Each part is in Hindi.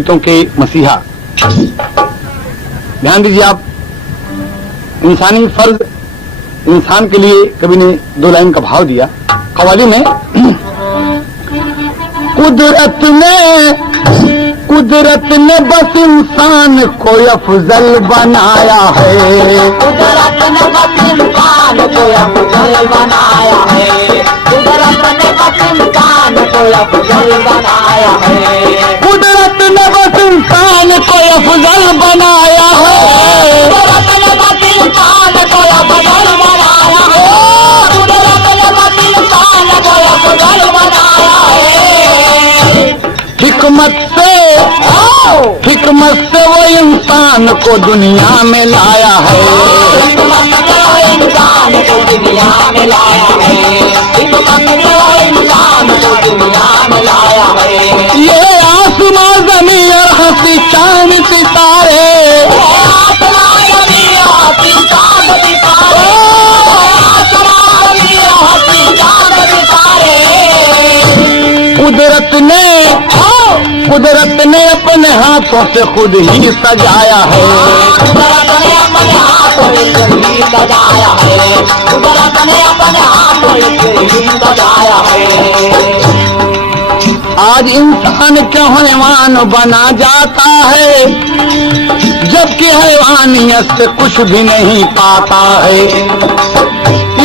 दलितों के मसीहा। ध्यान दीजिए आप, इंसानी फर्ज, इंसान के लिए कवि ने 2 लाइन का भाव दिया कव्वाली में। कुदरत ने बस इंसान को अफजल बनाया है, कुदरत ने बस इंसान को अफजल बनाया है, कुदरत ने बस इंसान को अफजल बनाया है, कुदरत ने बस इंसान को अफजल बनाया है, कुदरत ने बस इंसान को अफजल बनाया है, कुदरत ने बस इंसान को अफजल बनाया है। हिकमत से वो इंसान को दुनिया में लाया है, हिकमत से वो इंसान को दुनिया में लाया है, हिकमत से वो इंसान को दुनिया में लाया है। ये आसमां ज़मीन और हंसी चांद सितारे, आसमां ज़मीन और हंसी चांद सितारे, आसमां ज़मीन और हंसी चांद सितारे। कुदरत ने अपने हाथों से खुद ही सजाया है, कुदरत ने अपने हाथों से ही सजाया है, कुदरत ने अपने हाथों से ही सजाया है। आज इंसान क्यों हैवान बना जाता है, जबकि हैवानियत से कुछ भी नहीं पाता है।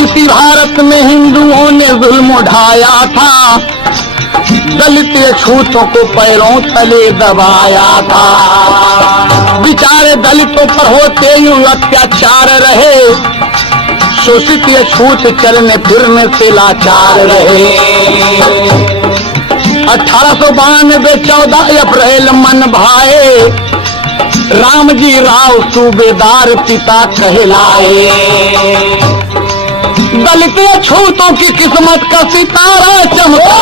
इसी भारत में हिंदुओं ने जुल्म उठाया था, दलित छूतों को पैरों तले दबाया था। बेचारे दलितों पर होते यूं अत्याचार रहे, शोषित ये छूत चलने फिरने से लाचार रहे। 1892 14 अप्रैल मन भाए, राम जी राव सूबेदार पिता कहलाए। दलित छूतों की किस्मत का सितारा चमका,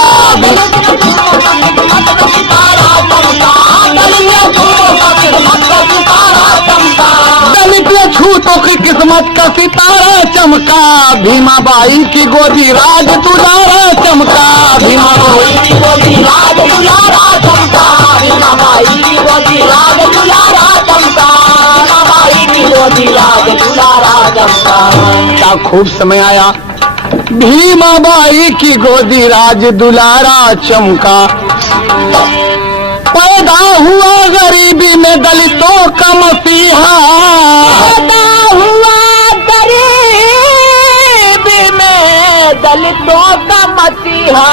दलित छूतों की किस्मत का सितारा चमका, भीमाबाई की गोदी राज दुलारा चमका, भीमाबाई की गोदी राज दुलारा चमका, भीमाबाई की गोदी राज दुलारा चमका, भीमाबाई की गोदी राज दुलारा चमका। क्या खूब समय आया, भीमाबाई की गोदी राज दुलारा चमका। पैदा हुआ गरीबी में दलितों का मसीहा, पैदा हुआ गरीबी में दलितों का मसीहा,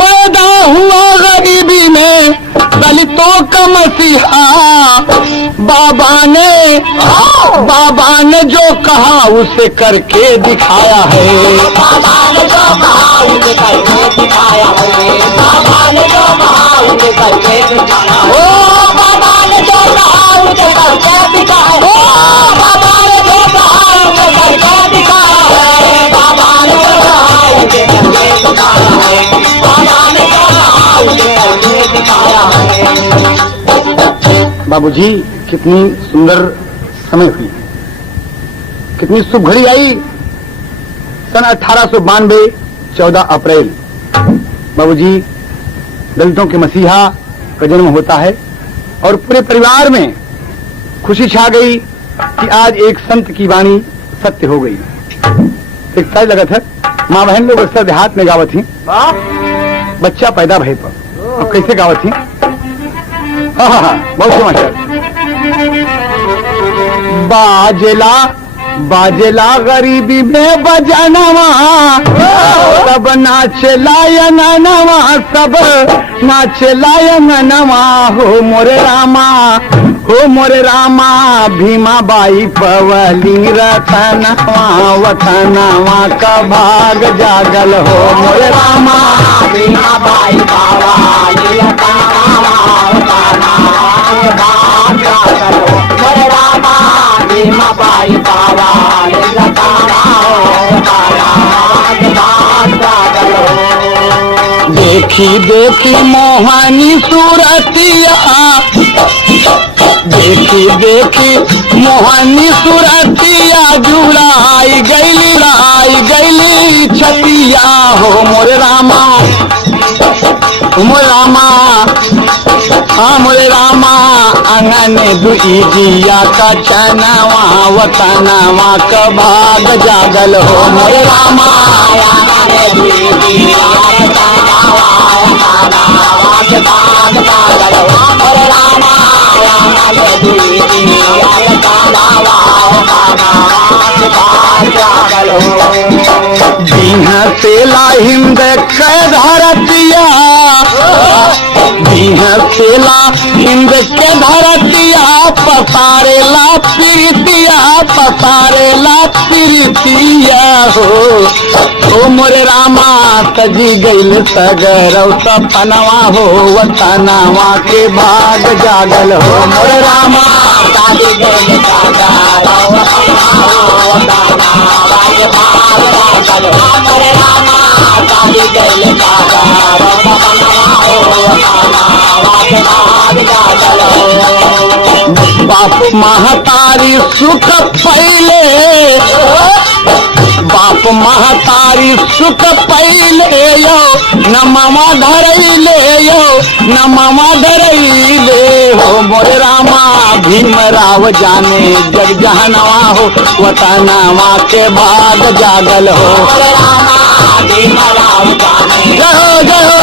पैदा हुआ गरीबी में दलितों का मसीहा। बाबा ने जो कहा उसे करके दिखाया है, बाबा ने जो कहा उसे करके दिखाया है, बाबा ने जो कहा उसे करके दिखाया है, बाबा ने जो कहा उसे करके दिखाया है, बाबा ने जो कहा उसे करके दिखाया है, बाबा ने जो कहा उसे करके दिखाया है, बाबा ने जो कहा उसे करके दिखाया है। बाबूजी कितनी सुंदर समय हुई, कितनी शुभ घड़ी आई। सन 1892 14 अप्रैल बाबूजी दलितों के मसीहा का जन्म होता है और पूरे परिवार में खुशी छा गई कि आज एक संत की वाणी सत्य हो गई। एक साल लगा था, माँ बहन लोग अक्सर देहात में गावत थी, बच्चा पैदा भय पर अब कैसे गावत थी। हाँ, बहुत मास्टर। बाजला गरीबी में बजनवा, सब नाचला नवा, सब नाचला नवा। हो मोरे रामा भीमाबाई पवली रतनवा, वतनवा का भाग जागल हो मोरे रामा, भीमाबाई पवली रतनवा, वतनवा का भाग जागल हो मोरे रामा, भीमाबाई पवली रतनवा, वतनवा का भाग जागल हो। देखी मोहनी सूरतिया, देखी मोहनी सूरतिया, जुड़ाई गैली छतिया। हो मोरे रामा मोरे रामा, हाँ मोरे रामा, आंगन दुई जिया का चनवा वतनवा का भाग जागल हो मोरे रामा। आंगन दुई जिया का चनवा वतनवा का भाग जागल हो मोरे रामा। आंगन दुई जिया का चनवा वतनवा का भाग जागल हो। दीन से हिंद के धरतिया, दीन सेला हिंद के धरतिया, पसारेला पीरतिया, पसारेला पीरतिया हो मोरे रामा। तजी गईल सगरौ सपनवा हो वतनवा के भाग जागल हो मोरे रामा। तजी गईल सगरौ सपनवा हो वतनवा के भाग जागल हो मोरे रामा। तजी गईल सगरौ सपनवा हो वतनवा के भाग जागल हो। बाप महतारी सुख पहले, बाप महतारी सुख पहले यो, न मामा धरैले यो, न मामा धरैले हो मोरे रामा। भीमराव जाने जग जहनवा हो वतनवा के भाग जागल हो मोरे रामा। भीमराव जाने जय हो जय हो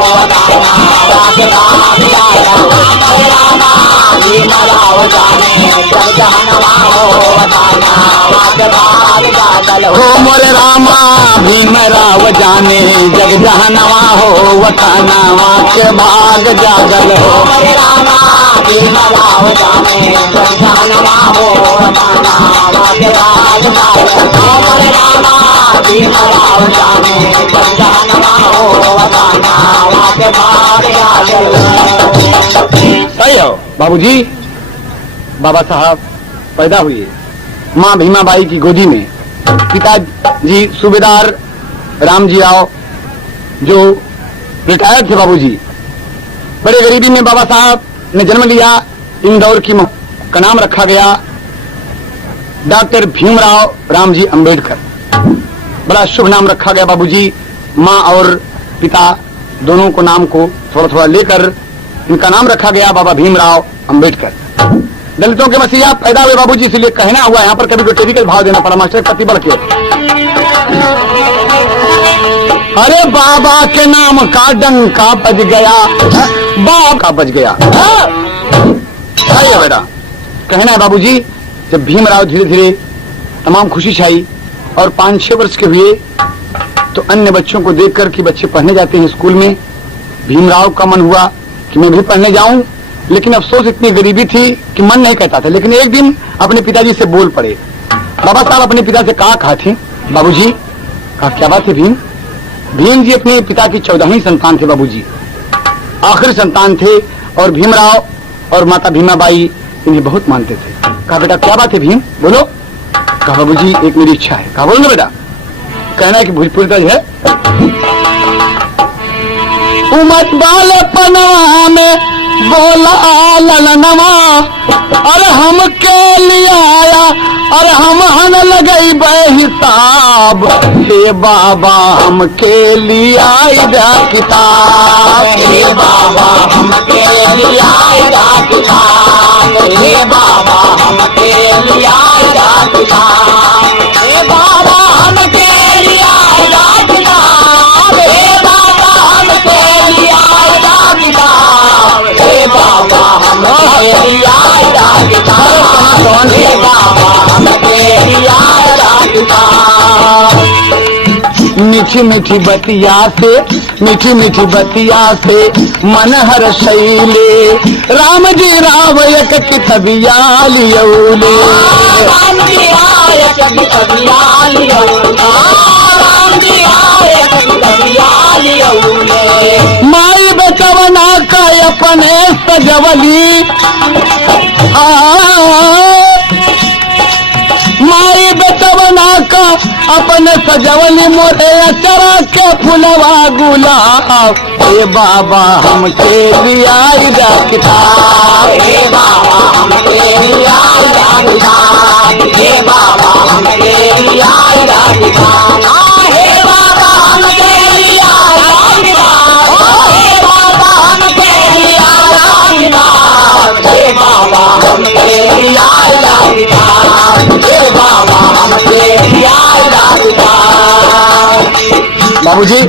वतनवा के भाग जागल हो मोरे रामा। भीमराव जाने जग जहनवा हो वतनवा के भाग जागल हो मोरे रामा। भीमराव जाने जग जहनवा हो वतनवा के भाग जागल हो मोरे रामा। भीमराव जाने जग जहनवा हो वतनवा के भाग जागल हो मोरे रामा। भीमराव जाने जग जहनवा हो वतनवा के भाग जागल हो। सही हो बाबूजी। बाबा साहब पैदा हुए माँ भीमाबाई की गोदी में। पिताजी सूबेदार रामजी राव जो रिटायर्ड थे बाबूजी। बड़े गरीबी में बाबा साहब ने जन्म लिया। इंदौर की का नाम रखा गया डॉक्टर भीमराव रामजी अंबेडकर। बड़ा शुभ नाम रखा गया बाबूजी। माँ और पिता दोनों को नाम को थोड़ा थोड़ा लेकर इनका नाम रखा गया बाबा भीमराव अंबेडकर। दलितों के मसीहा पैदा हुए बाबूजी, इसलिए कहना हुआ यहाँ पर कभी कोई टेक्निकल भाव देना पड़ा मास्टर पति बढ़ के। अरे बाबा के नाम का डंका बज गया, बाप का बज गया। बेटा कहना है बाबूजी, जब भीमराव धीरे धीरे तमाम खुशी छाई और 5-6 वर्ष के हुए तो अन्य बच्चों को देखकर कि बच्चे पढ़ने जाते हैं स्कूल में, भीमराव का मन हुआ कि मैं भी पढ़ने जाऊं। लेकिन अफसोस इतनी गरीबी थी कि मन नहीं कहता था। लेकिन एक दिन अपने पिताजी से बोल पड़े। बाबा साहब अपने पिता से कहा थे बाबूजी, कहा क्या बात है भीम? भीम जी अपने पिता की 14वीं संतान थे बाबूजी, आखिरी संतान थे। और भीमराव और माता भीमाबाई इन्हें बहुत मानते थे। कहा बेटा क्या बात है भीम, बोलो। कहा बाबूजी एक मेरी इच्छा है। कहा बोलो ना बेटा। कहना है कि भोजपुरी तर्ज है। उमर वाले पनवा में बोला ललनवा, अरे हम के लिए आया, अरे हम हन लगई हिसाब। हे बाबा हम के लिए आया किताब, हे बाबा हम के लिए आया किताब, हे बाबा हम के लिए आया किताब, हे बाबा हम के लिए आया किताब, हे बाबा हम के लिए आया किताब, हे बाबा हम के लिए आया किताब, हे बाबा हम के लिए आया किताब। मीठी मीठी बतिया से, मीठी मीठी बतिया से मन हर शैले, राम जी राव एक कितबिया लियौले, राम जी आए कितबिया लियौले, राम जी आए कितबिया लियौले, माई बचवना का अपने सजवली, माई बेटवना का अपने सजवली मोरे अचरा के फुलवा गुलाब। हे बाबा हम के लिए आया किताब, हे बाबा हम के लिए आया किताब, हे बाबा हम के लिए आया किताब, हे बाबा हम के लिए आया किताब, हे बाबा हमके लिया किताब, हे बाबा हमके लिया किताब। बाबूजी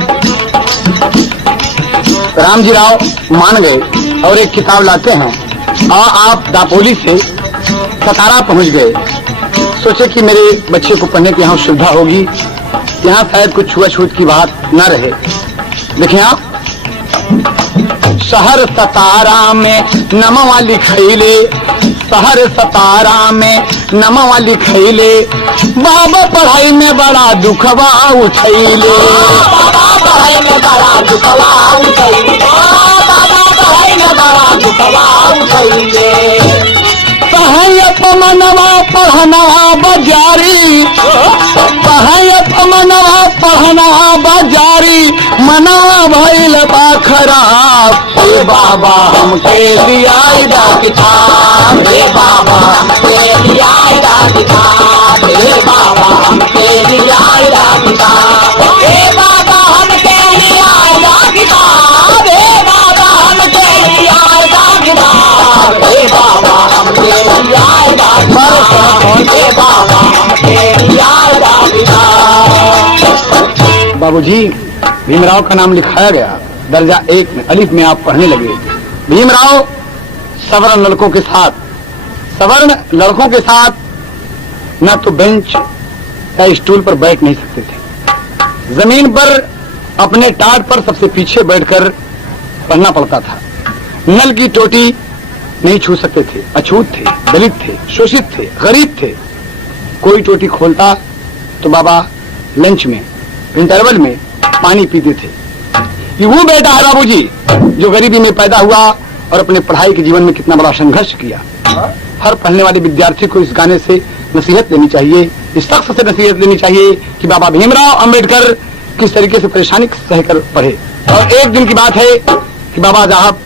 रामजी राव मान गए और एक किताब लाते हैं और आप दापोली से सतारा पहुंच गए। सोचे कि मेरे बच्चे को पढ़ने की यहाँ सुविधा होगी, यहाँ शायद कुछ छुआछूत की बात न रहे। देखिए आप, शहर सतारा में नमवा लिखैले, शहर सतारा में नमवा लिखैले, बाबा पढ़ाई में बड़ा दुखवा उठैले। बाबा पढ़ाई में बड़ा दुखवा उठैले, बाबा पढ़ाई में बड़ा दुखवा उठैले। सहायक मनवा पढ़नवा बजारी, सहायक मनवा पढ़नवा बजारी, मनवा भइल बा खराब। हे बाबा हमके लिया किताब, हे बाबा हमके लिया किताब, हे बाबा हमके लिया किताब, हे बाबा हमके लिया किताब, हे बाबा हमके लिया किताब, हे बाबा हमके लिया किताब, हे बाबा हमके लिया किताब। बाबूजी भीमराव का नाम लिखाया गया, दर्जा 1 में अलिफ में आप पढ़ने लगे। भीमराव सवर्ण लड़कों के साथ न तो बेंच या स्टूल पर बैठ नहीं सकते थे, जमीन पर अपने टाट पर सबसे पीछे बैठकर पढ़ना पड़ता था। नल की टोटी नहीं छू सकते थे, अछूत थे, दलित थे, शोषित थे, गरीब थे। कोई टोटी खोलता तो बाबा लंच में इंटरवल में पानी पीते थे। ये वो बेटा है बाबूजी जो गरीबी में पैदा हुआ और अपने पढ़ाई के जीवन में कितना बड़ा संघर्ष किया। हर पढ़ने वाले विद्यार्थी को इस गाने से नसीहत लेनी चाहिए, इस शख्स से नसीहत लेनी चाहिए कि बाबा भीमराव अंबेडकर किस तरीके से परेशानी सहकर पढ़े। और एक दिन की बात है कि बाबा साहब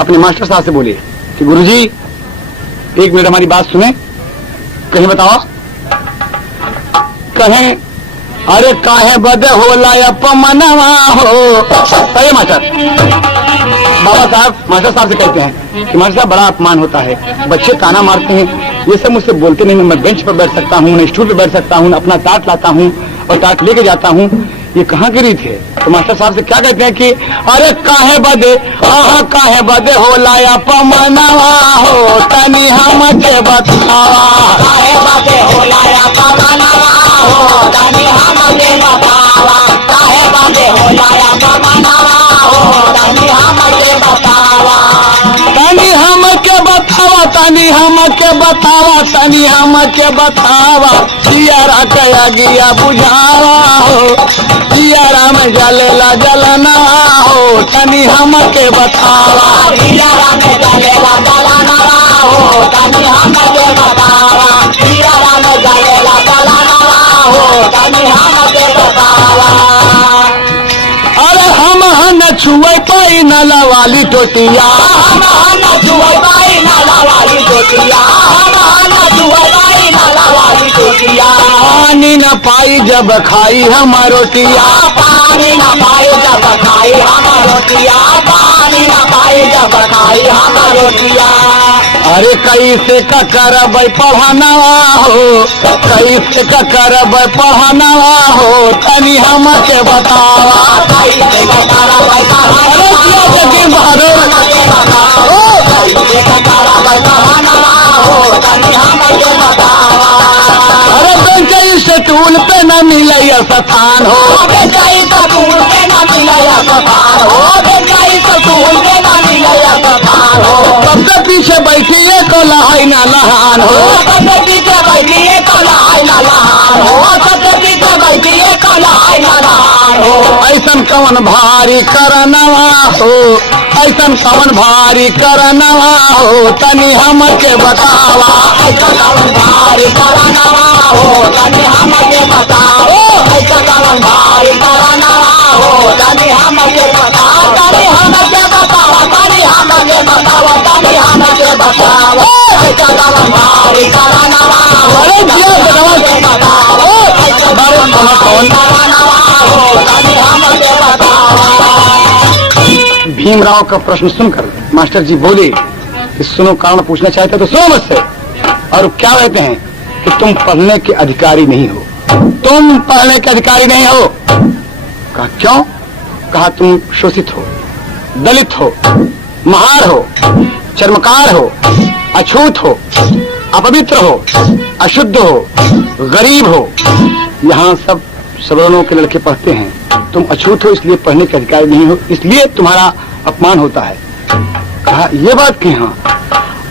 अपने मास्टर साहब से बोले कि गुरुजी 1 मिनट हमारी बात सुने। कहीं बताओ, कहें अरे काहे बदे होला अपमनवा हो। अरे मास्टर, बाबा साहब मास्टर साहब से कहते हैं कि मास्टर साहब बड़ा अपमान होता है, बच्चे ताना मारते हैं, ये सब मुझसे बोलते नहीं, मैं बेंच पर बैठ सकता हूँ, न स्टूल पर बैठ सकता हूँ, न अपना टाट लाता हूँ और टाट लेके जाता हूँ, ये कहाँ की रीत है। तो मास्टर साहब से क्या कहते हैं कि अरे काहे बदे, आहा काहे बदे होला अपमनवा हो, तनी हमके बतावा। काहे बदे होला अपमनवा हो, तनी हमके बतावा, काहे बदे होला अपमनवा हो, तनी हमके बतावा, तनी हमके बतावा, तनी हमके बतावा, तनी हमके बतावा, जियारा कया गया बुझावा हो, जियारा में जलेला जलना हो, तनी हमके बतावा। जियारा में जलेला जलना हो, तनी हमके बतावा, जियारा में जलेला जलना हो, तनी हमके बतावा। अरे हम न छुए पाई नला वाली टोटिया, हम न छुए पाई नला वाली टोटिया, हम न छुए पाई नला वाली टोटिया, पानी न पाई जब खाई हम रोटिया, पानी न पाई जब खाई हम रोटिया, पानी न पाई जब खाई हम रोटिया। अरे कैसे का करब पढ़नवा हो, कैसे का करब पढ़नवा हो, तनी हमके बतावा। कैसे का करब अरे क्या जगह बहादुर, कैसे का करब पढ़नवा हो, तनी हमके बतावा। अरे बेंच स्टूल पे न मिले स्थान हो, बेचाई स्कूल पे न मिले स्थान हो, बेचाई स्कूल पे न मिले स्थान हो, सबसे पीछे बैठिए को लहाई न लहान हो, सबसे पीछे बैठिए को लहाई न लहान हो, सबसे पीछे बैठिए को लहाई न लहान हो। ऐसन कवन भारी करनवा हो, ऐसन कवन भारी करनवा हो, तनी हमके बतावा। ऐसा कवन भारी करनवा हो, तनी हमके बताओ, ऐसा कवन भारी करनवा हो, तनी हमके बताओ, तनी हमके बताओ, तनी हमके बताओ, तनी हमके बताओ, ऐसा कवन भारी करनवा हो, अरे जिया हमके बताओ, ऐसा कवन भारी करनवा हो, तनी हमके बताओ। भीमराव का प्रश्न सुनकर मास्टर जी बोले कि सुनो, कारण पूछना चाहते तो सुनो मुझसे। और क्या कहते हैं कि तुम पढ़ने के अधिकारी नहीं हो, तुम पढ़ने के अधिकारी नहीं हो। कहा क्यों? कहा तुम शोषित हो, दलित हो, महार हो, चर्मकार हो, अछूत हो, अपवित्र हो, अशुद्ध हो, गरीब हो। यहाँ सब सवर्णों के लड़के पढ़ते हैं, तुम अछूत हो इसलिए पढ़ने के अधिकारी नहीं हो, इसलिए तुम्हारा अपमान होता है। कहा ये बात की? हाँ।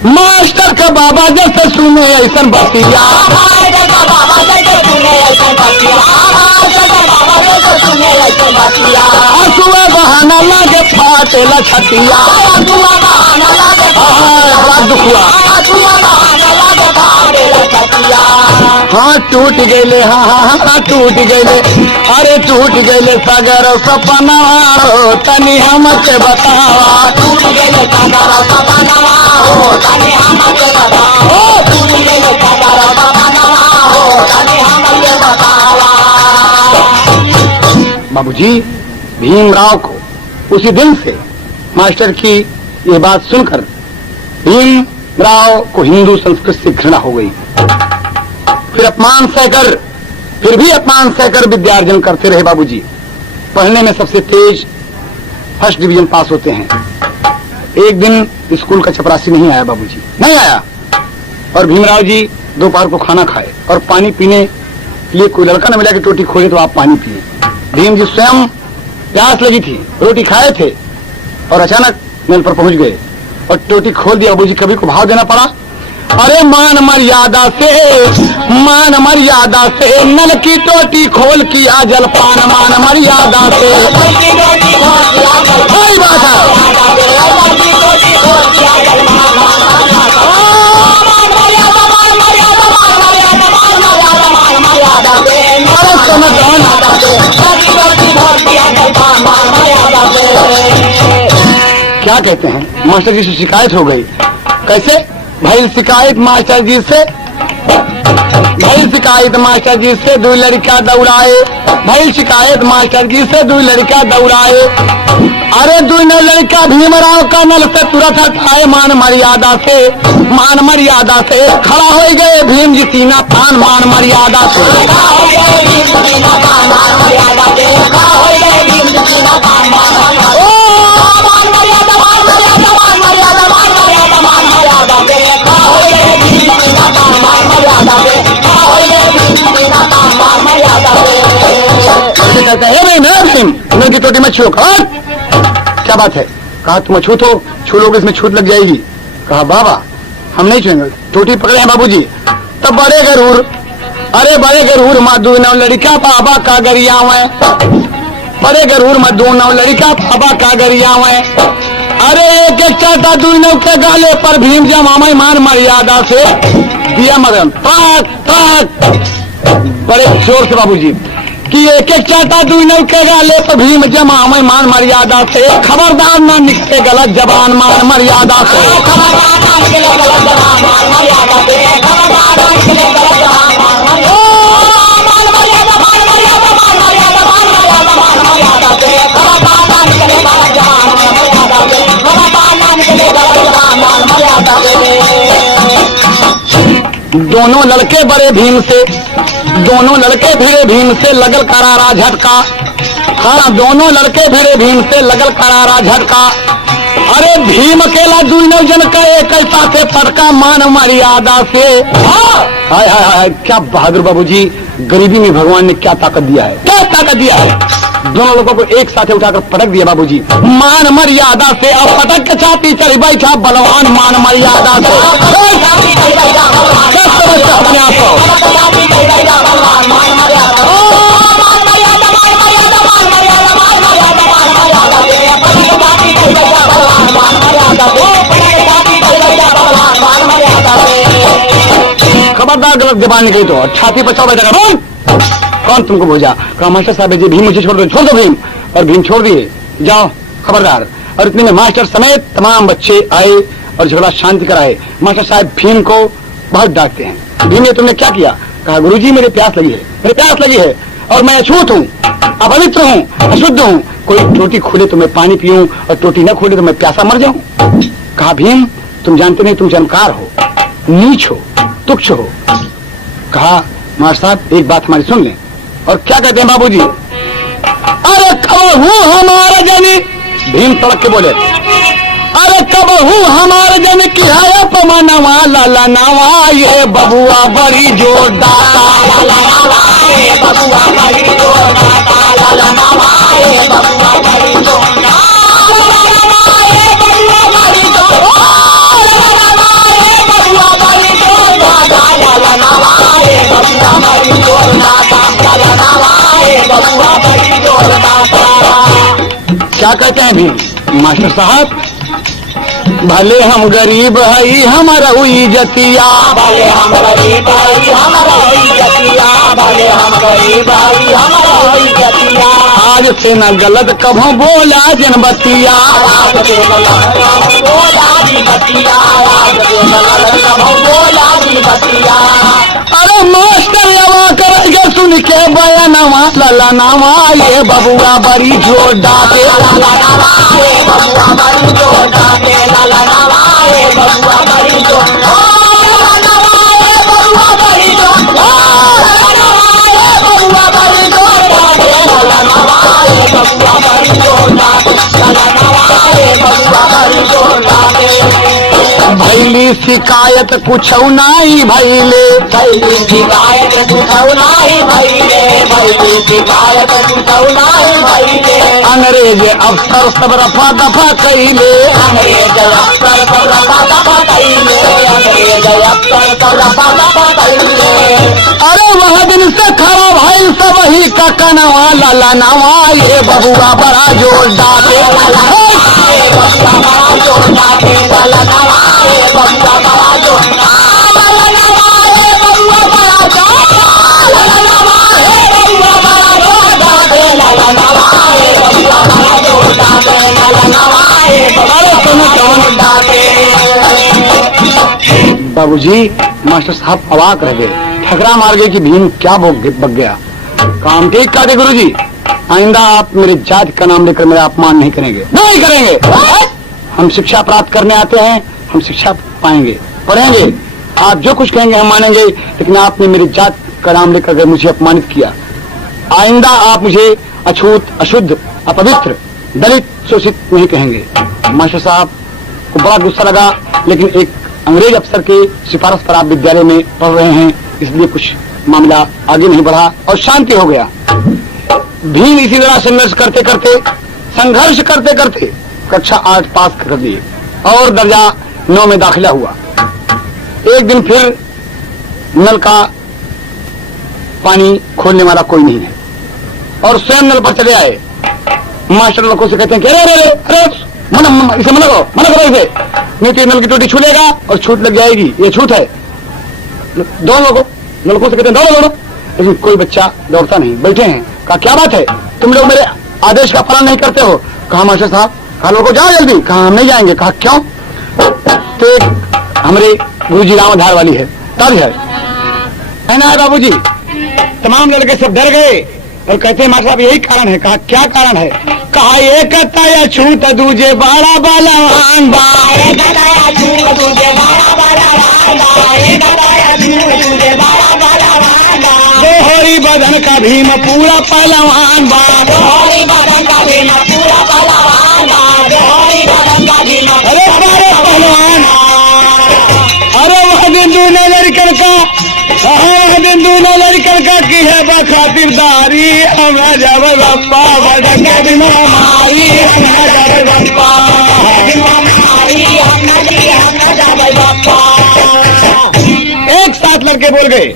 मास्टर का बाबा जैसे सुने ऐसा बतिया, आंसुआ बहाना लागे फाटे लछतिया, बड़ा दुख हुआ। हाँ टूट गए, हाँ टूट गए, अरे टूट गए सागर सपना, तनी हमके बतावा। टूट गए सागर सपना, तनी हमके बतावा। टूट गए सागर सपना, तनी हमके बतावा। बाबूजी, भीमराव को उसी दिन से मास्टर की ये बात सुनकर भीमराव को हिंदू संस्कृत से घृणा हो गई। फिर अपमान सहकर, फिर भी अपमान सहकर विद्यार्जन करते रहे बाबूजी। पढ़ने में सबसे तेज फर्स्ट डिवीजन पास होते हैं। एक दिन स्कूल का चपरासी नहीं आया बाबूजी, नहीं आया। और भीमराव जी दोपहर को खाना खाए और पानी पीने के लिए कोई लड़का न मिला कि टोटी खोले तो आप पानी पिए। भीम जी स्वयं प्यास लगी थी, रोटी खाए थे और अचानक नल पर पहुंच गए और टोटी खोल दिया। बाबूजी कभी को भाव देना पड़ा। अरे मान मर्यादा से, मान मर्यादा से नल की टोटी खोल किया जलपान, मान मर्यादा से। सही बात है। क्या कहते हैं, मास्टर जी से शिकायत हो गई। कैसे? भाई शिकायत मास्टर जी से, भाई शिकायत मास्टर जी से, दो लड़का दौड़ाए। भाई शिकायत मास्टर जी से, दो लड़का दौड़ाए। अरे दो लड़का भीमराव का नल से तुरंत हटाए, मान मर्यादा से, मान मर्यादा से। खड़ा हो गए भीम जी सीना तान, मान मर्यादा से। नल की टोटी में छू। क्या बात है? कहा तुम अछूत हो, छू लोगे इसमें छूत लग जाएगी। कहा बाबा हम नहीं छूएंगे। टोटी पकड़े हैं बाबूजी। तब बड़े गरूर, अरे बड़े गरूर मधु नौ लड़का बाबा का गरिया में, बड़े गरूर मधु नौ लड़का बाबा का गरिया में। अरे एक एक चाटा दू नौ के गाले पर भीम जमा मान मर्यादा से दिया मदन ताक ताक बड़े जोर से बाबूजी कि एक एक चाटा दू नौ के गाले पर भीम जमा मान मर्यादा से। खबरदार ना निकले गलत जबान, मान मर्यादा से। दोनों लड़के बड़े भीम से, दोनों लड़के भिड़े भीम से लगल करारा झटका। हाँ दोनों लड़के भिड़े भीम से लगल करारा झटका। अरे भीम अकेला दू नौ जन का एक ऐसा से पटका, मान मर्यादा से। हाय हाय हाय, क्या बहादुर बाबूजी, गरीबी में भगवान ने क्या ताकत दिया है, क्या ताकत दिया है। दोनों लोगों को एक साथ उठाकर पटक दिया बाबूजी, मान मर्यादा से। और पटक के छाती चढ़ बैठा बलवान, मान मर्यादा से। अपने आप को खबरदार गलत जबान निकली तो छाती पर चढ़ बैठेगा। बोल कौन तुमको भेजा? कहा मास्टर साहब जी भीम मुझे छोड़ दो, छोड़ दो भीम। और भीम छोड़ दिए, जाओ खबरदार। और इतने में मास्टर समेत तमाम बच्चे आए और झगड़ा शांति कराए। मास्टर साहब भीम को बहुत डांटते हैं। भीम ने तुमने क्या किया? कहा गुरुजी मेरे प्यास लगी है, मेरे प्यास लगी है और मैं अछूत हूँ, अपवित्र हूँ, अशुद्ध हूँ। कोई टोटी खोले तो मैं पानी पीऊं और टोटी न खोले तो मैं प्यासा मर जाऊं। कहा भीम तुम जानते नहीं, तुम चमकार हो, नीच हो, तुच्छ हो। कहा मास्टर साहब एक बात हमारी सुन लें। और क्या कहते हैं बाबूजी? अरे कब हूँ हमारे जनी, भीम तड़क के बोले, अरे कब हूँ हमारे जन की है पमनवा लाला नवा, ये बबुआ बड़ी जोरदार, लाला नवा ये बबुआ बड़ी जोरदार, लाला नवा ये बबुआ बड़ी जोरदार, लाला नवा ये बबुआ बड़ी जोरदार, लाला नवा ये बबुआ बड़ी जोरदार, लाला नवा ये बबुआ बड़ी जोरदार, लाला नवा ये बबुआ बड़ी जोरदार। क्या कहते हैं भीम? मास्टर साहब भले हम गरीब हई हमारा हुई जतिया, भले हम गरीब हई हमारा हुई जतिया, भले हम गरीब हई हमारा हुई जतिया, आज से न गलत कभों बोला जनबतिया, आज से गलत कभों बोला जी बतिया, आज से गलत कभों बोला जी बतिया। अरे मास्टर यवा करेंगे सुन के बयानवा लाला नामा, ये बबुआ बड़ी जोरदार, लाला नवा ये बबुआ बड़ी जोरदार, लाला नवा ये बबुआ बड़ी जोरदार, लाला नवा ये बबुआ बड़ी जोरदार, लाला नवा ये बबुआ बड़ी जोरदार, लाला नवा ये बबुआ बड़ी जोरदार, लाला नवा ये बबुआ बड़ी जोरदार। भैली शिकायत कुछ नहीं भैले, भैली शिकायत कुछौ नाही भैले, भैली शिकायत कुछौ नाही भैले, अंग्रेज अफसर सब रफा दफा कैले, अंग्रेज अफसर सब रफा दफा कैले, अंग्रेज अफसर सब रफा दफा कैले। अरे वह दिन से खड़ा भाई सब ही का कनवा लाला नवा, ये बबुआ बड़ा जोरदार, लाला नवा ये बबुआ बड़ा जोरदार, लाला नवा ये बबुआ बड़ा जोरदार, लाला नवा ये बबुआ बड़ा जोरदार, लाला नवा ये बबुआ बड़ा जोरदार, लाला नवा ये बबुआ बड़ा जोरदार, लाला नवा ये बबुआ बड़ा जोरदार। बाबूजी मास्टर साहब अवाक रह गए, ठकरा मार गए कि भीम क्या बक गया। काम ठीक कहते गुरुजी, आइंदा आप मेरे जाति का नाम लेकर मेरा अपमान नहीं करेंगे, नहीं करेंगे। हम शिक्षा प्राप्त करने आते हैं, हम शिक्षा पाएंगे, पढ़ेंगे, आप जो कुछ कहेंगे हम मानेंगे, लेकिन आपने मेरी जात का नाम लेकर मुझे अपमानित किया। आइंदा आप मुझे अछूत, अशुद्ध, अपवित्र, दलित, शोषित नहीं कहेंगे। मास्टर साहब को बड़ा गुस्सा लगा, लेकिन एक अंग्रेज अफसर के सिफारिश पर आप विद्यालय में पढ़ रहे हैं, इसलिए कुछ मामला आगे नहीं बढ़ा और शांति हो गया। भीम इसी तरह संघर्ष करते करते कक्षा 8 पास कर लिए और दर्जा 9 में दाखिला हुआ। एक दिन फिर नल का पानी खोलने वाला कोई नहीं है और स्वयं नल पर चले आए। मास्टर लड़कों से कहते हैं कि अरे इसे मना करो इसे, नहीं तो नल की टोटी छू लेगा और छूट लग जाएगी, ये छूट है। दोनों लड़कों से कहते हैं दौड़ो, लेकिन कोई बच्चा दौड़ता नहीं, बैठे हैं। कहा क्या बात है, तुम लोग मेरे आदेश का पालन नहीं करते हो? कहा मास्टर साहब, कहा लोगों जाओ जल्दी। कहा हम नहीं जाएंगे। कहा क्यों? तो हमारे गुरुजी राम धार वाली है, तब है ना बाबूजी। तमाम लड़के सब डर गए और कहते हैं मास्टर साहब यही कारण है। कहा क्या कारण है? कहा एक तय छूत दूजे बाड़ा बलवान बा, दोहरी बदन का भीम पूरा पहलवान बा, अरे सारे पहलवान। अरे वह दिन दूल्हे लड़कर का, वह दिन दूल्हे लड़कर का की है बखातिरदारी, हमें जब गप्पा बदन के बिना मारी, हमें जब गप्पा एक साथ लड़के बोल गए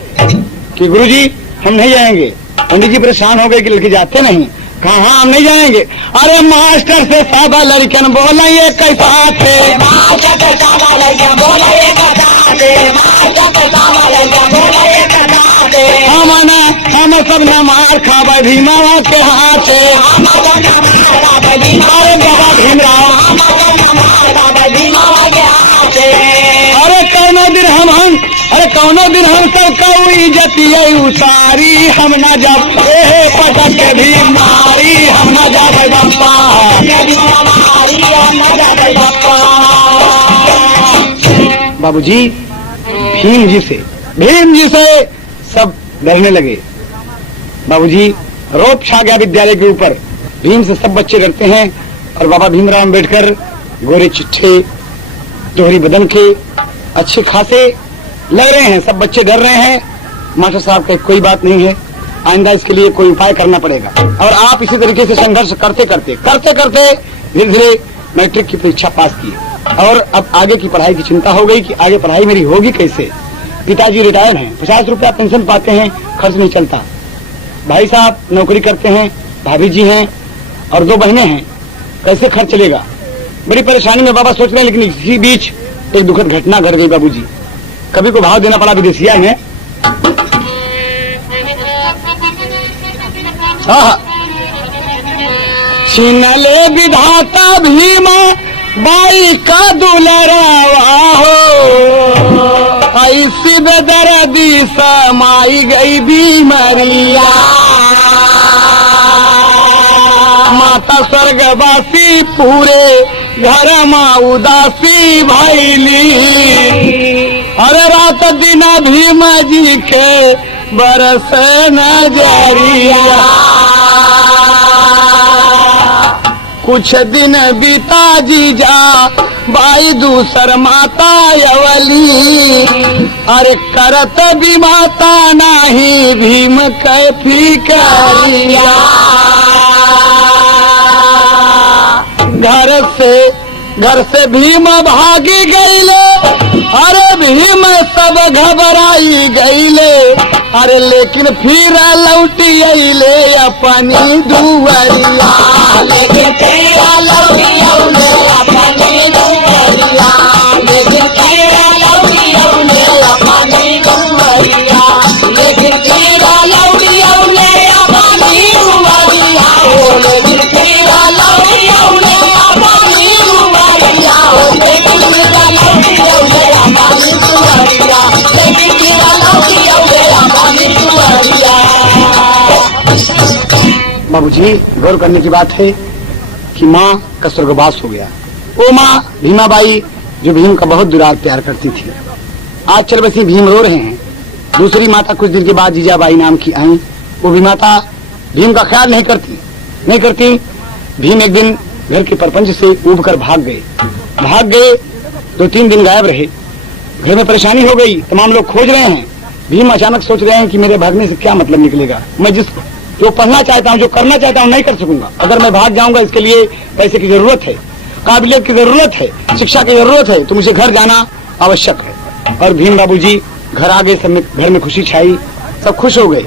कि गुरुजी हम नहीं जाएंगे। पंडित जी परेशान हो गए कि लड़के जाते नहीं। कहा हाँ हम नहीं जाएंगे। अरे मास्टर से सादा लड़कन बोला ये कैसा थे, हम सब न मार खावे भीमराव के हाथे, अरे बाबा भीमराव, अरे कौनो दिन हम सब कऊ इज्जतिया उतारी, हम न जब पटक के भी मारी, हम न जावे बप्पा। बाबूजी भीम जी से सब डरने लगे। बाबूजी रौब छा गया विद्यालय के ऊपर। भीम से सब बच्चे डरते हैं और बाबा भीमराव अम्बेडकर गोरे चिट्ठे दोहरी बदन के अच्छे खासे लग रहे हैं। सब बच्चे डर रहे हैं। मास्टर साहब का कोई बात नहीं है, आइंदा इसके लिए कोई उपाय करना पड़ेगा। और आप इसी तरीके से संघर्ष करते करते धीरे धीरे मैट्रिक की परीक्षा पास की और अब आगे की पढ़ाई की चिंता हो गई कि आगे पढ़ाई मेरी होगी कैसे। पिताजी रिटायर्ड हैं, 50 रुपया पेंशन पाते हैं, खर्च नहीं चलता। भाई साहब नौकरी करते हैं, भाभी जी हैं और 2 बहनें हैं, कैसे खर्च चलेगा। बड़ी परेशानी में बाबा सोच रहे हैं। लेकिन इसी बीच एक दुखद घटना घट गई बाबूजी। कभी को भाव देना पड़ा विदेशिया में। छीन ले विधाता भीम बाई का दुलरावा हो, ऐसी बेदर्दी समाई गई बीमारिया। माता स्वर्गवासी पूरे घर माँ उदासी भैली। अरे रात दिन भीम जी के बरस नजरिया। कुछ दिन बीता जीजा बाई दूसर माता यवली। अरे करत भी माता नाही भीम कैफी करिया। घर से भीम भागी गईले। अरे भीम सब घबराई गईले। अरे लेकिन फिर लौटी अइले अपनी दुआरिया। लेकिन फिर लौटी अइले अपनी दुआरिया। लेकिन फिर लौटी अइले अपनी दुआरिया। लेकिन फिर लौटी अइले अपनी दुआरिया। लेकिन फिर लौटी अइले अपनी दुआरिया। लेकिन फिर लौटी अइले अपनी दुआरिया। लेकिन फिर लौटी अइले अपनी दुआरिया। बाबूजी गौर करने की बात है कि माँ का स्वर्गवास हो गया। वो माँ भीमाबाई जो भीम का बहुत दुलार प्यार करती थी, आज चल बसी भीम रो रहे हैं। दूसरी माता कुछ दिन के बाद जीजाबाई नाम की आई। वो भी माता भीम का ख्याल नहीं करती। भीम एक दिन घर के परपंच से उब कर भाग गए। 2-3 दिन गायब रहे। घर में परेशानी हो गई, तमाम लोग खोज रहे हैं। भीम अचानक सोच रहे हैं कि मेरे भागने से क्या मतलब निकलेगा। मैं जो पढ़ना चाहता हूँ, जो करना चाहता हूँ, नहीं कर सकूंगा। अगर मैं भाग जाऊंगा इसके लिए पैसे की जरूरत है, काबिलियत की जरूरत है, शिक्षा की जरूरत है, तो मुझे घर जाना आवश्यक है। और भीम बाबूजी घर आ गए। सब घर में खुशी छाई, सब खुश हो गए।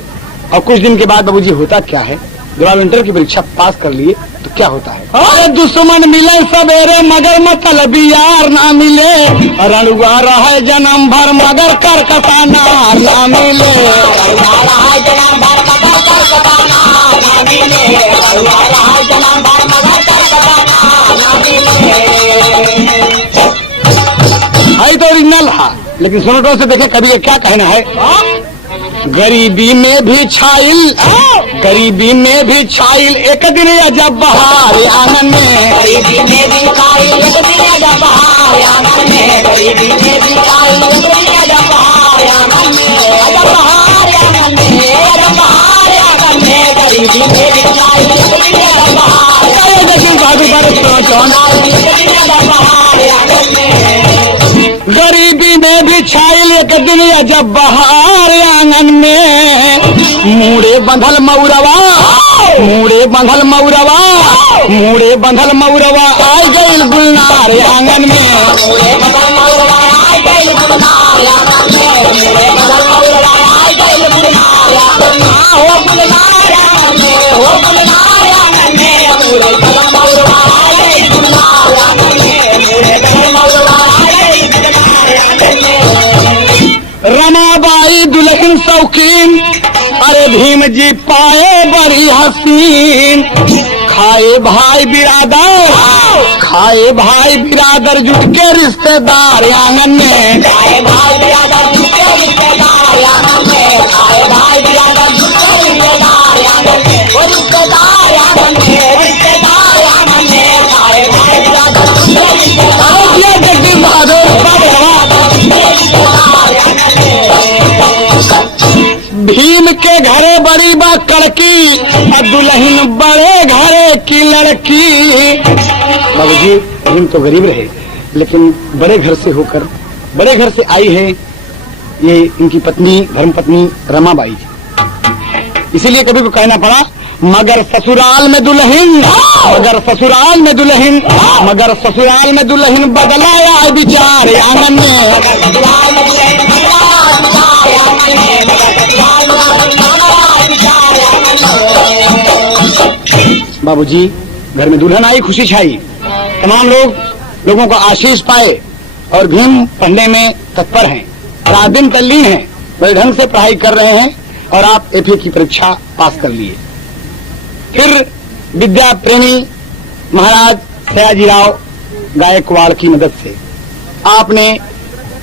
और कुछ दिन के बाद बाबूजी होता क्या है, जब आप इंटर की परीक्षा पास कर लिए तो क्या होता है। अरे दुश्मन मिले सवेरे मगर मतलब यार ना मिले। रणुआ रहा जन्म भर मगर कर कसाना ना मिले। है तो ओरिजिनल है, लेकिन सुनो से देखे कभी ये क्या कहना है। गरीबी में भी छाइल एक दिन जब बहार आंगन में। गरीबी में भी छाइल एक दिन जब बहार आंगन में। गरीबी में भी छाइल एक दिन जब बहार आंगन में। जब बहार आंगन में, जब बहार आंगन में। गरीबी में भी छाइल एक दिन जब बहार आंगन में। लेकिन बाबू बारे गरीबी में भी छाइल एक दिन जब बहार आंगन में। मूड़े बंधल मऊरवा आय गइल गुलनार आंगन में। मूड़े बंधल मऊरवा आय गइल गुलनार आंगन में। मूड़े बंधल मऊरवा आय गइल गुलनार आंगन में। हो गुलनार आंगन में, हो गुलनार आंगन में। मूड़े बंधल मऊरवा आय गइल गुलनार आंगन में। मूड़े बंधल मऊरवा आय गइल गुलनार आंगन में। रमाबाई दुल्हन शौकीन, अरे भीम जी पाए बड़ी हसीन। खाए भाई बिरादर जुट के रिश्तेदार आंगन में। खाए भाई बिरादर जुट के रिश्तेदार आंगन में। खाए भाई बिरादर जुट के रिश्तेदार आंगन में। वो रिश्तेदार आंगन में, रिश्तेदार आंगन में। खाए भाई बिरादर जुट के रिश्तेदार। के घरे बड़ी बा कड़की, दुल्हन बड़े घरे की लड़की। बाबूजी भीम तो गरीब रहे, लेकिन बड़े घर से होकर बड़े घर से आई है ये इनकी पत्नी धर्मपत्नी रमाबाई जी। इसीलिए कभी को कहना पड़ा, मगर ससुराल में दुल्हन, मगर ससुराल में दुल्हन, मगर ससुराल में दुल्हन बदलाया विचार आंगन में। बाबूजी घर में दुल्हन आई, खुशी छाई, तमाम लोगों को आशीष पाए और भीम पढ़ने में तत्पर हैं, रात दिन तल्लीन हैं, बड़े ढंग से पढ़ाई कर रहे हैं और आप एफए की परीक्षा पास कर लिए। फिर विद्या प्रेमी महाराज सयाजीराव गायकवाड़ की मदद से आपने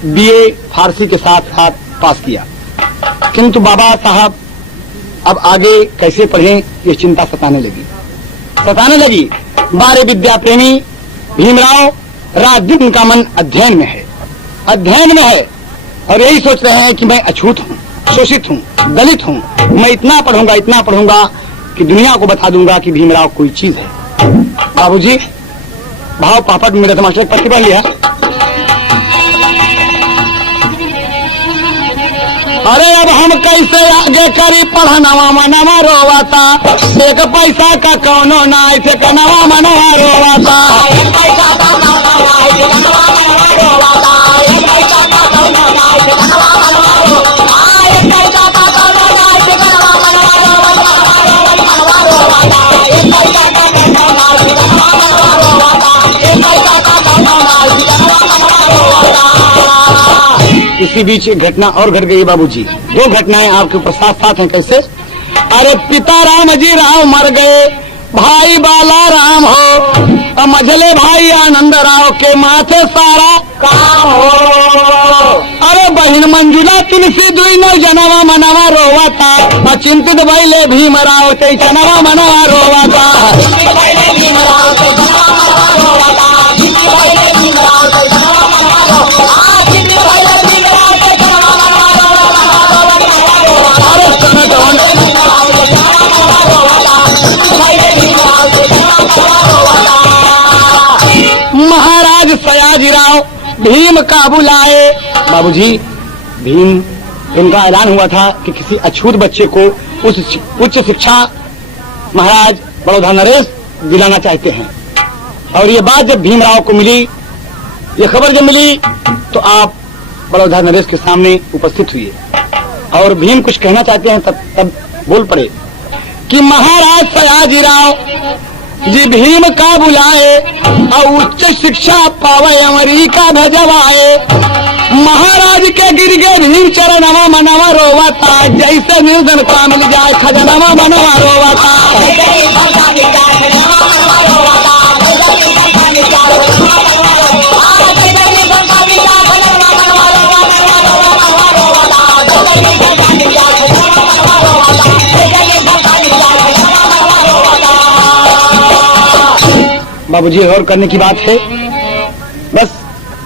बीए फारसी के साथ साथ पास किया, किंतु बाबा साहब अब आगे कैसे पढ़ें ये चिंता सताने लगी। बारे विद्या प्रेमी भीमराव रात दिन का मन अध्ययन में है और यही सोच रहे हैं कि मैं अछूत हूँ, शोषित हूँ, दलित हूँ, मैं इतना पढ़ूंगा कि दुनिया को बता दूंगा कि भीमराव कोई चीज है। बाबूजी भाव पापड़ मेरे तो मास्टर एक पत्ती पढ़ लिया। अरे अब हम कैसे आगे करी पढ़नवा मनवा रोवाता, एक पैसा का कौनो ना ऐसे कनवा मनवा रोवाता। इसी बीच एक घटना और घट गई बाबूजी, दो घटनाएं आपके ऊपर साथ साथ हैं। कैसे? अरे पिता राम जी राव मर गए, भाई बाला राम हो, मझले भाई आनंद राव के माथे सारा काम हो। अरे बहन मंजुला तुलसी दुई नो जनवा मनवा रोवाता, चिंतित भइले भीमराव ते जनवा मनवा रोवाता। महाराज सयाजीराव भीम का बुलाए। बाबूजी भीम उनका ऐलान हुआ था कि किसी अछूत बच्चे को उच्च शिक्षा महाराज बड़ौदा नरेश दिलाना चाहते हैं। और ये बात जब भीमराव को मिली, ये खबर जब मिली तो आप बड़ौदा नरेश के सामने उपस्थित हुए और भीम कुछ कहना चाहते हैं। तब बोल पड़े कि महाराज सयाजीराव जी भीम का बुलाए और उच्च शिक्षा पावे अमेरिका भजवाए। महाराज के गिर गए भीम चरणवा मनवा रोवाता, जैसे निर्धन का मिल जाए खजनवा मनवा रोवाता। बाबूजी और करने की बात है। बस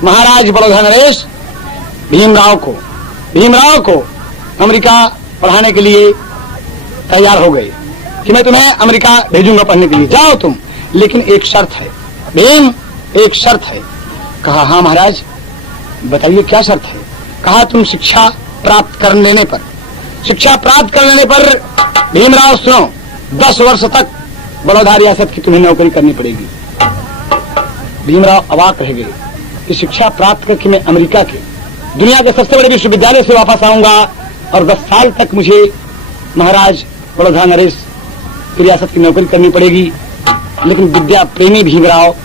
महाराज बड़ौदा नरेश भीमराव को अमेरिका पढ़ाने के लिए तैयार हो गए कि मैं तुम्हें अमेरिका भेजूंगा पढ़ने के लिए, जाओ तुम, लेकिन एक शर्त है। भीम एक शर्त है। कहा हाँ महाराज बताइए क्या शर्त है। कहा तुम शिक्षा प्राप्त कर लेने पर भीमराव सुनो, 10 वर्ष तक बड़ौदा रियासत की तुम्हें नौकरी करनी पड़ेगी। भीमराव अवाक रह गए कि शिक्षा प्राप्त करके मैं अमेरिका के दुनिया के सबसे बड़े विश्वविद्यालय से वापस आऊंगा और 10 साल तक मुझे महाराज बड़ौदा नरेश की रियासत की नौकरी करनी पड़ेगी। लेकिन विद्या प्रेमी भीमराव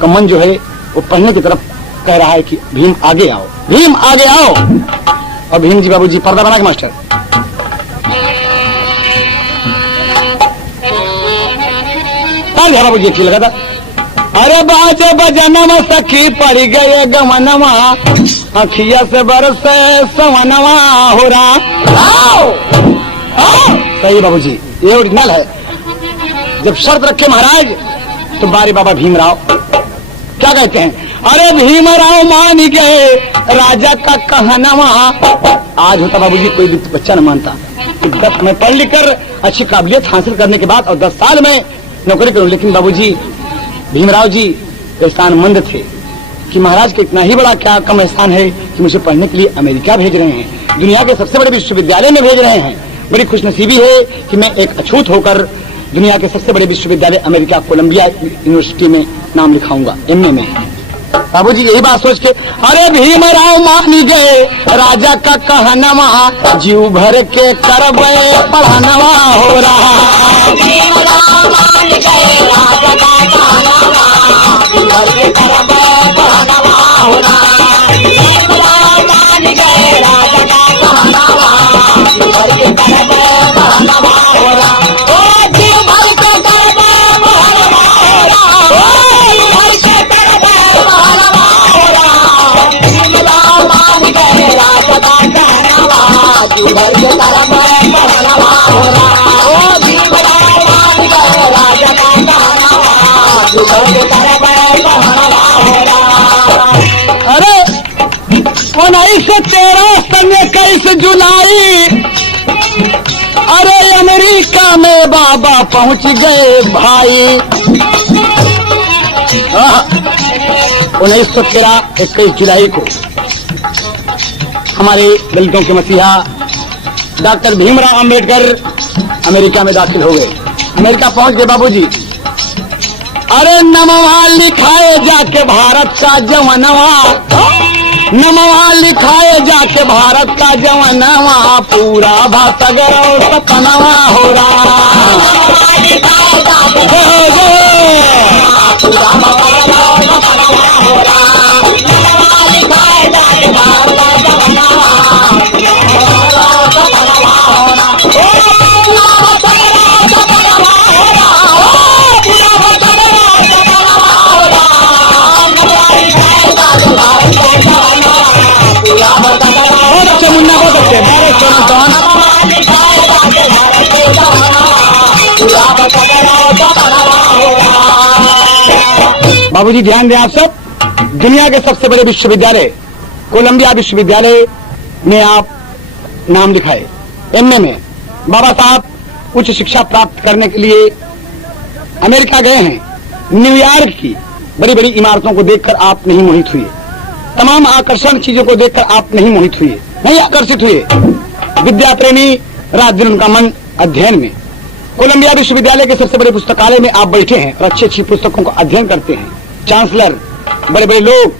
का मन जो है वो पढ़ने की तरफ कह रहा है कि भीम आगे आओ, भीम आगे आओ। और भीम जी बाबूजी पर्दा बना के मास्टर बाबूजी अच्छी लगा था। अरे बाजे बजनवा सखी पड़ गए गमनवा, अखिया से बरसे सवनवा हो रहा। सही बाबूजी, ये ओरिजिनल है। जब शर्त रखे महाराज तो बारे बाबा भीमराव क्या कहते हैं, अरे भीमराव मान गए राजा का कहनावा। आज होता बाबूजी कोई भी बच्चा न मानता कि 10 में पढ़ लिख कर अच्छी काबिलियत हासिल करने के बाद और 10 साल में नौकरी करूं। लेकिन बाबूजी भीमराव जी एहसानमंद थे कि महाराज का इतना ही बड़ा क्या कम एहसान है कि मुझे पढ़ने के लिए अमेरिका भेज रहे हैं, दुनिया के सबसे बड़े विश्वविद्यालय में भेज रहे हैं। बड़ी खुशनसीबी है कि मैं एक अछूत होकर दुनिया के सबसे बड़े विश्वविद्यालय अमेरिका कोलंबिया यूनिवर्सिटी में नाम लिखाऊंगा, एमए में। बाबूजी यही बात सोच के अरे भीमराव मान गए राजा का कहनावा, जीव भर के करबे पढ़ानवा हो रहा। भीमराव मान गए राजा का कहनावा, जीव भर के करबे पढ़ानवा हो रहा। भीमराव मान गए राजा का कहनावा, जीव भर के करबे पढ़ानवा हो रहा। ओ जीव भर के करबे पढ़ानवा हो रहा। ओ जीव भर के करबे पढ़ानवा हो रहा। भीमराव मान गए राजा का कहनावा, जीव भर के करबे पढ़ानवा हो रहा। ओ भीमराव मान गए राजा का कहनावा, जीव भर के करबे पढ़ानवा हो रहा। अरे 1913 सन 21 जुलाई, अरे अमेरिका में बाबा पहुंच गए भाई। 1913 21 जुलाई को हमारे दलितों के मसीहा डॉक्टर भीमराव अंबेडकर अमेरिका में दाखिल हो गए। अमेरिका पहुंच गए बाबूजी। अरे नमवा लिखाए जाके भारत का जवनवा, नमवा लिखाए जाके भारत का जवनवा, पूरा भातगरव सपनवा हो मुन्ना हो सकते बाबूजी ध्यान दें आप सब, दुनिया के सबसे बड़े विश्वविद्यालय कोलंबिया विश्वविद्यालय में आप नाम लिखाए, एमए में। बाबा साहब उच्च शिक्षा प्राप्त करने के लिए अमेरिका गए हैं। न्यूयॉर्क की बड़ी बड़ी इमारतों को देखकर आप नहीं मोहित हुए, तमाम आकर्षण चीजों को देखकर आप नहीं मोहित हुए, नहीं आकर्षित हुए। विद्या प्रेमी रात दिन उनका मन अध्ययन में। कोलंबिया विश्वविद्यालय के सबसे बड़े पुस्तकालय में आप बैठे हैं और अच्छी अच्छी पुस्तकों का अध्ययन करते हैं। चांसलर, बड़े बड़े लोग,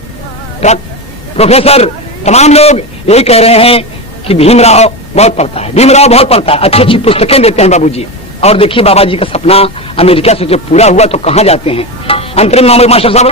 प्रोफेसर, तमाम लोग यही कह रहे हैं कि भीमराव बहुत पढ़ता है, भीमराव बहुत पढ़ता है, अच्छी अच्छी पुस्तकें देते हैं बाबूजी। और देखिए बाबा जी का सपना अमेरिका से जब पूरा हुआ तो कहाँ जाते हैं। अंतरिम मास्टर साहब,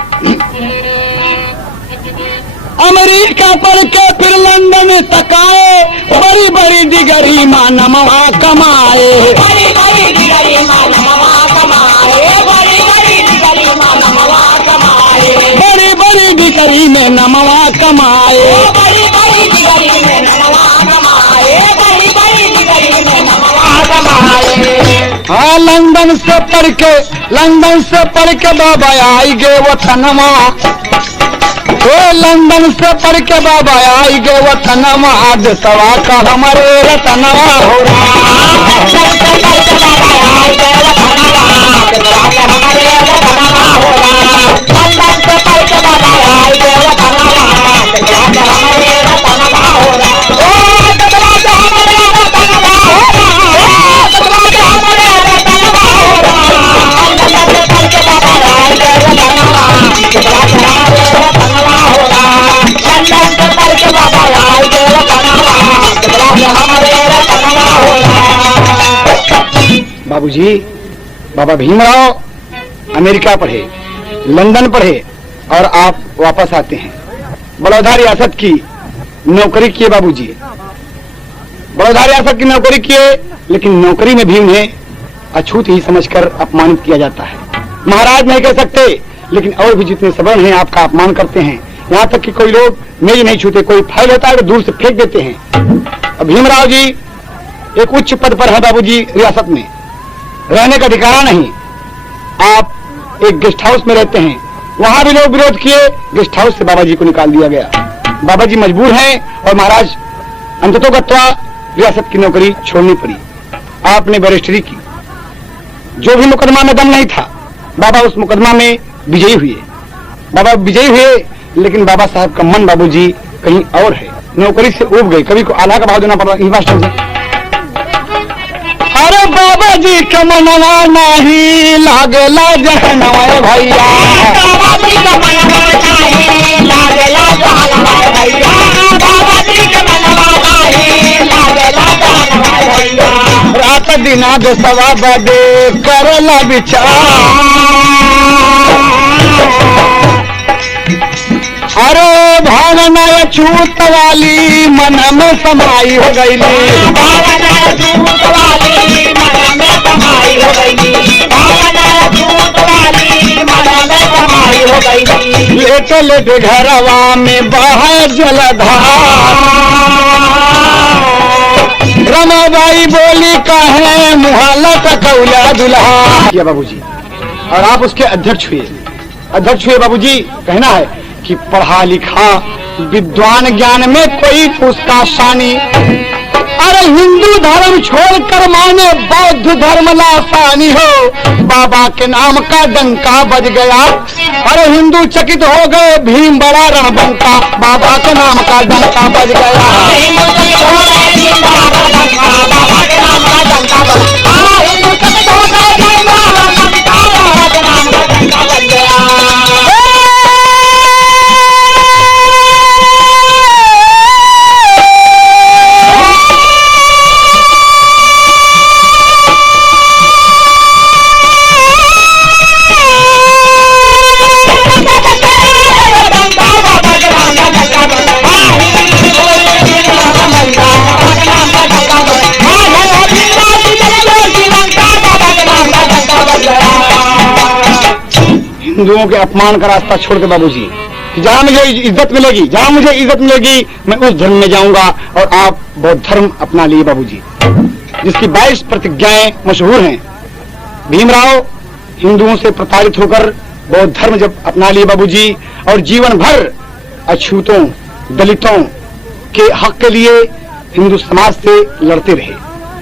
अमेरिका पढ़ के फिर लंदन तक आए, बड़ी बड़ी डिग्री मानवा कमाए, बड़ी बड़ी डिग्री मानवा कमाए, बड़ी बड़ी डिग्री मानवा कमाए, बड़ी बड़ी डिग्री में नमवा कमाए, बड़ी बड़ी डिग्री में नमवा कमाए, बड़ी बड़ी डिग्री में नमवा कमाए। हाँ लंदन से पढ़ के बाबा आई गए वतनमा, लंदन से पढ़ के बाबा आई गए वतनमा, देशवा का हमारे रतनवा हो बाबूजी। बाबा भीमराव अमेरिका पढ़े, लंदन पढ़े और आप वापस आते हैं। बड़ौदा रियासत की नौकरी किए बाबूजी, बड़ौदा रियासत की नौकरी किए, लेकिन नौकरी में भी उन्हें अछूत ही समझकर अपमानित किया जाता है। महाराज नहीं कह सकते, लेकिन और भी जितने सवर्ण हैं आपका अपमान करते हैं। यहाँ तक कि कोई लोग मेज नहीं छूते, कोई फाइल होता है तो दूर से फेंक देते हैं। भीमराव जी एक उच्च पद पर है बाबूजी रियासत में, रहने का ठिकाना नहीं। आप एक गेस्ट हाउस में रहते हैं, वहां भी लोग विरोध किए, गेस्ट हाउस से बाबा जी को निकाल दिया गया। बाबा जी मजबूर हैं और महाराज अंततोगत्वा रियासत की नौकरी छोड़नी पड़ी। आपने बैरिस्टरी की, जो भी मुकदमा में दम नहीं था, बाबा उस मुकदमा में विजयी हुए। बाबा विजयी हुए, लेकिन बाबा साहब का मन बाबूजी कहीं और है, नौकरी से उब गए। कभी को आधा का भाव देना पड़ा। मास्टर से अरे बाबा जी का मनवा नहीं लागेला जहनवा भैया, बाबा जी का मनवा नहीं लागेला जहनवा भैया, बाबा जी का मनवा नहीं लागेला जहनवा भैया। रात दिना दसवा बजे करला विचार, अरे भावना छूत वाली मन में समाई हो गई, भावना छूत वाली मन में समाई हो गई, भावना छूत वाली मन में समाई हो गई। लेटे लेटे घरवा में बहा जलधार, रमाबाई बोली कहे मुहल्ला का कौला दुल्हा। किया बाबूजी, और आप उसके अध्यक्ष हुए। अध्यक्ष हुए बाबूजी, कहना है कि पढ़ा लिखा विद्वान ज्ञान में कोई उसका शानी, अरे हिंदू धर्म छोड़कर माने बौद्ध धर्म लासानी हो। बाबा के नाम का डंका बज गया, अरे हिंदू चकित हो गए, भीम बड़ा रणबंका। बाबा के नाम का डंका बज गया, हिंदुओं के अपमान का रास्ता छोड़ के बाबूजी, कि जहां मुझे इज्जत मिलेगी, जहां मुझे इज्जत मिलेगी मैं उस धर्म में जाऊंगा। और आप बौद्ध धर्म अपना लिए बाबूजी, जिसकी 22 प्रतिज्ञाएं मशहूर हैं। भीमराव हिंदुओं से प्रताड़ित होकर बौद्ध धर्म जब अपना लिए बाबूजी, और जीवन भर अछूतों दलितों के हक के लिए हिंदू समाज से लड़ते रहे,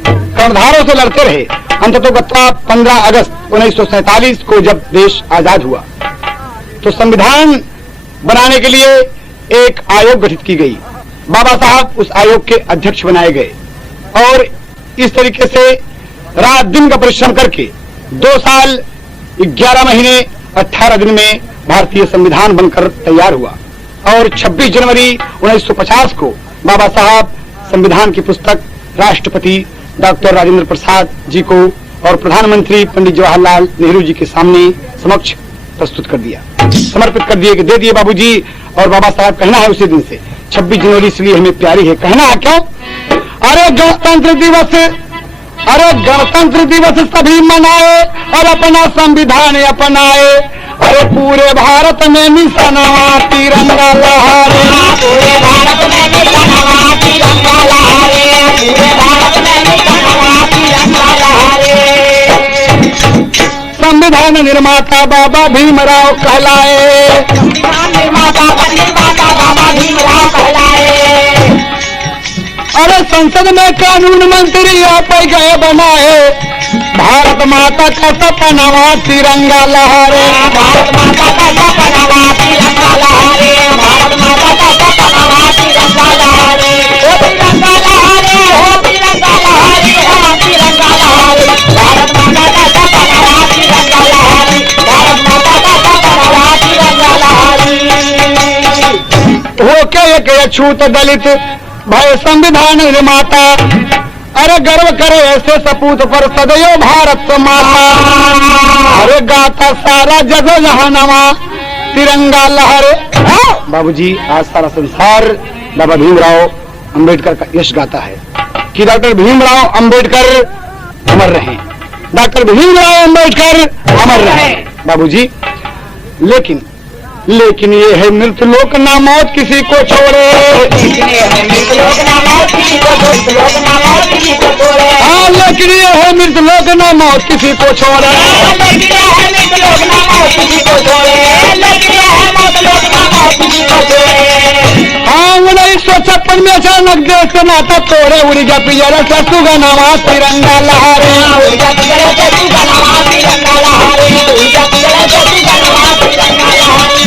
कर्णधारों से लड़ते रहे। अंततोगत्वा 15 अगस्त 1947 को जब देश आजाद हुआ तो संविधान बनाने के लिए एक आयोग गठित की गई। बाबा साहब उस आयोग के अध्यक्ष बनाए गए और इस तरीके से रात दिन का परिश्रम करके 2 साल 11 महीने 18 दिन में भारतीय संविधान बनकर तैयार हुआ। और 26 जनवरी 1950 को बाबा साहब संविधान की पुस्तक राष्ट्रपति डॉक्टर राजेंद्र प्रसाद जी को और प्रधानमंत्री पंडित जवाहरलाल नेहरू जी के सामने समक्ष प्रस्तुत कर दिया, समर्पित कर दिए, कि दे दिए बाबूजी। और बाबा साहब कहना है उसी दिन से 26 जनवरी इसलिए हमें प्यारी है। कहना है क्यों? अरे गणतंत्र दिवस सभी मनाए और अपना संविधान अपनाए। अरे पूरे भारत में निशाना तिरंगा लहरे, पूरे भारत में निशाना तिरंगा लहरे, पूरे भारत में निशाना तिरंगा लहरे। संविधान निर्माता बाबा भीमराव कहलाए, संविधान निर्माता बाबा भीमराव कहलाए। अरे संसद में कानून मंत्री आप गए बनाए, भारत माता का सपना तिरंगा लहरे, भारत माता का सपना तिरंगा लहरे, भारत माता का सपना तिरंगा लहरे। ओ तिरंगा लहरे, हो तिरंगा लहरे, हो तिरंगा लहरे। भारत माता का सपना तिरंगा लहरे, भारत माता का सपना तिरंगा लहरे। होके एक अछूत दलित भय संविधान निर्माता, अरे गर्व करे ऐसे सपूत पर सदैव भारत माता। अरे गाता सारा जग जहानवा तिरंगा लहरे। बाबूजी आज सारा संसार बाबा भीमराव अंबेडकर का यश गाता है कि डॉक्टर भीमराव अंबेडकर अमर रहे, डॉक्टर भीमराव अंबेडकर अमर रहे बाबूजी। लेकिन ये है मृत्यु लोक ना मौत किसी को छोड़े, मृत्यु लोक ना मौत किसी को छोड़े, किसी को छोड़े। हाँ, लेकिन ये है मृत लोक ना मौत किसी को छोड़े। लेकिन ये है मृत लोक ना मौत किसी को छोड़े। लेकिन ये है मौत लोक ना मौत किसी को छोड़े। हाँ, 1956 में अचानक देश का नाता तोड़े, उड़ गया पिजरा ससु का नवा तिरंगा लहरे। उड़ गया पिजरा ससु का नवा तिरंगा लहरे। उड़ गया पिजरा ससु का नवा तिरंगा लहरे।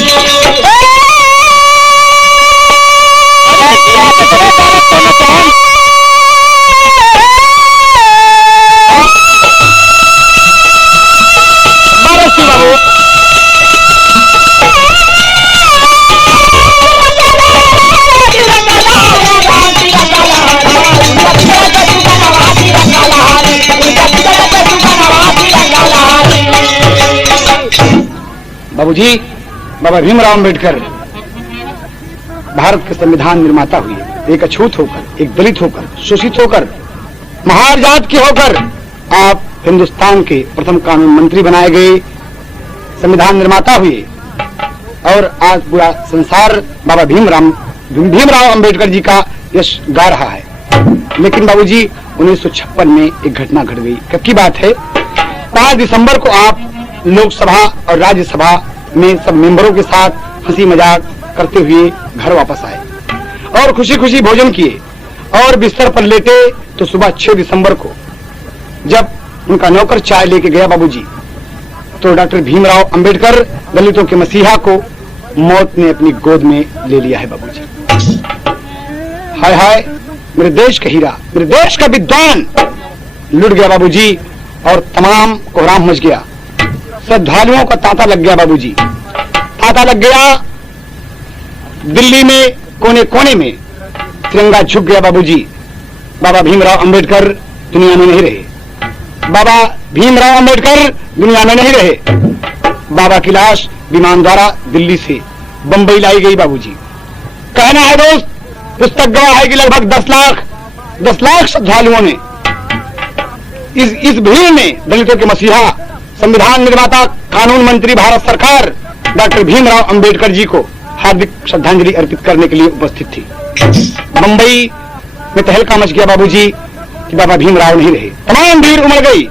बाबूजी, बाबा भीमराव अम्बेडकर भारत के संविधान निर्माता हुए, एक अछूत होकर, एक दलित होकर, शोषित होकर, महार जात के होकर आप हिंदुस्तान के प्रथम कानून मंत्री बनाए गए, संविधान निर्माता हुए और आज पूरा संसार बाबा भीमराव अम्बेडकर जी का यश गा रहा है। लेकिन बाबूजी 1956 में एक घटना घट गई। कब की बात है? 5 दिसंबर को आप लोकसभा और राज्यसभा में सब मेंबरों के साथ हंसी मजाक करते हुए घर वापस आए और खुशी खुशी भोजन किए और बिस्तर पर लेटे तो सुबह 6 दिसंबर को जब उनका नौकर चाय लेके गया बाबूजी, तो डॉक्टर भीमराव अंबेडकर, दलितों के मसीहा को मौत ने अपनी गोद में ले लिया है बाबूजी। हाय हाय, मेरे देश का हीरा, मेरे देश का विद्वान लुट गया बाबूजी और तमाम कोहराम मच गया। श्रद्धालुओं का तांता लग गया बाबूजी, तांता लग गया। दिल्ली में कोने कोने में तिरंगा झुक गया बाबूजी। बाबा भीमराव अंबेडकर दुनिया में नहीं रहे। बाबा भीमराव अंबेडकर दुनिया में नहीं रहे। बाबा की लाश विमान द्वारा दिल्ली से बंबई लाई गई बाबूजी। कहना है दोस्त, पुस्तक गवाह है कि लगभग 10 लाख श्रद्धालुओं ने इस भीड़ में दलितों के मसीहा, संविधान निर्माता, कानून मंत्री भारत सरकार डॉक्टर भीमराव अंबेडकर जी को हार्दिक श्रद्धांजलि अर्पित करने के लिए उपस्थित थी। बंबई में तहलका मच गया बाबूजी कि बाबा भीमराव नहीं रहे। तमाम भीड़ उमड़ गई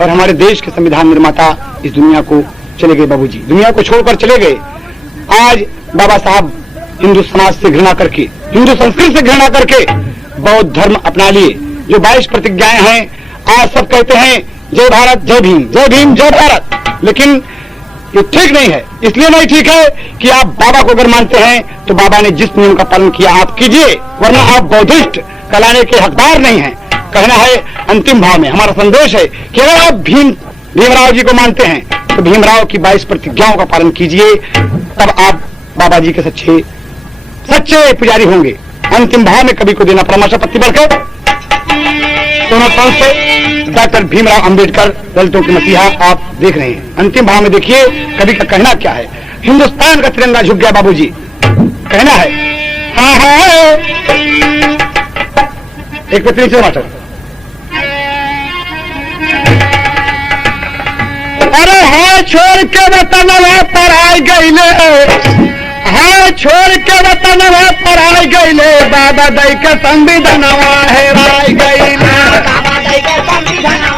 और हमारे देश के संविधान निर्माता इस दुनिया को चले गए बाबूजी, दुनिया को छोड़कर चले गए। आज बाबा साहब हिंदू समाज से घृणा करके, हिंदू संस्कृति से घृणा करके बौद्ध धर्म अपना लिए। जो 22 प्रतिज्ञाएं हैं, आज सब कहते हैं जय भारत, जय भीम, जय भीम, जय भारत। लेकिन ये ठीक नहीं है। इसलिए नहीं ठीक है कि आप बाबा को अगर मानते हैं तो बाबा ने जिस नियम का पालन किया आप कीजिए, वरना आप बौद्धिस्ट कहलाने के हकदार नहीं हैं। कहना है अंतिम भाव में हमारा संदेश है कि अगर आप भीमराव जी को मानते हैं तो भीमराव की 22 प्रतिज्ञाओं का पालन कीजिए, तब आप बाबा जी के सच्चे पुजारी होंगे। अंतिम भाव में कभी को देना परामर्श पत्ती बढ़कर दोनों पांच से डॉक्टर भीमराव अंबेडकर, दलितों के मसीहा आप देख रहे हैं। अंतिम भाव में देखिए कवि का कहना क्या है। हिंदुस्तान का तिरंगा झुक गया बाबूजी, कहना है हाँ हाँ। एक पत्नी से मास्टर, अरे हाँ छोड़ के वतन पर आई गईले, हाँ छोड़ के वतन पर आई गईले, बाबा दई के संविधानवा हेराई गईले, बाबा दई के संविधानवा